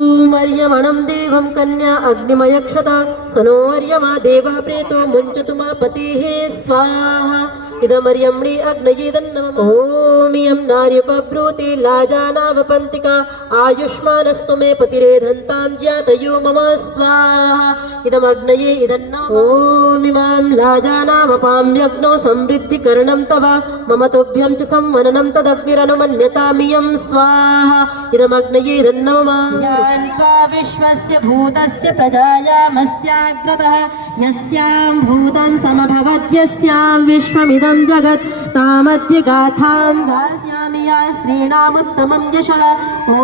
मर्यमणं देवं कन्या अग्निमयक्षता सनो वर्यमा देवः प्रेतो मुञ्चतु मा पतिः स्वाहा इदमर्यम्णि अग्नयेदन्नमः ॐ इयं नार्युपब्रूति लाजानावपन्तिका आयुष्मानस्तु मे पतिरेधन्तां ज्यातयो मम स्वाहा इदमग्नये इदन्नमः ॐ इमां लाजानावपाम्यग्नौ समृद्धिकरणं तव मम तुभ्यं च संवननं तदग्निरनुमन्यतामियं स्वाहा इदमग्नये इदन्नमः यान्त्वा विश्वस्य भूतस्य प्रजायामस्याग्रतः यस्यां भूतं समभवद्यस्यां विश्वमिदं जगत् तामद्य गाथां गास्यामि या स्त्रीणामुत्तमं यशः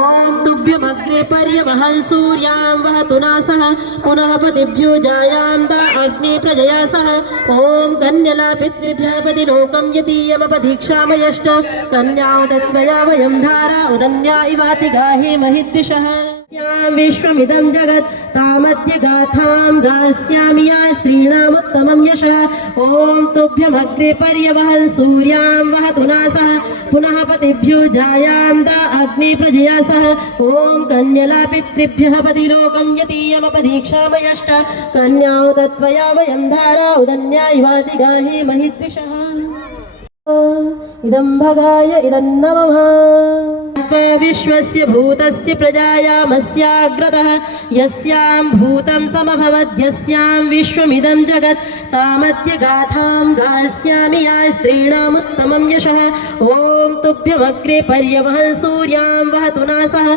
ॐ तुभ्यमग्रे पर्यवहन् सूर्यां वहतु नासः पुनः पतिभ्यो जायां दा अग्ने प्रजया सह ॐ कन्यला पितृभ्यः पतिलोकं यदीयमपदीक्षामयष्ट कन्याउदत्वया वयं धारा उदन्या इवाति गाहे महिद्विषः विश्वमिदं जगत् तामद्य गाथां गास्यामि या स्त्रीणामुत्तमं यशः ॐ तुभ्यमग्रे पर्यवहन् सूर्यां वहतु नासः पुनः पतिभ्यो जायां दा अग्ने प्रजया सह ॐ कन्यला पितृभ्यः पतिलोकं यतीयमपदीक्षामयष्ट कन्याउदत्वया वयं धारा उदन्या इवाति गाहे महिद्विषः इदं भगाय इदन्नमः विश्वस्य भूतस्य प्रजायामस्याग्रतः यस्यां भूतं समभवद्यस्यां विश्वमिदं जगत् तामद्य गाथां गास्यामि या स्त्रीणामुत्तमं यशः ॐ तुभ्यमग्रे पर्यवहन् सूर्यां वहतु नासः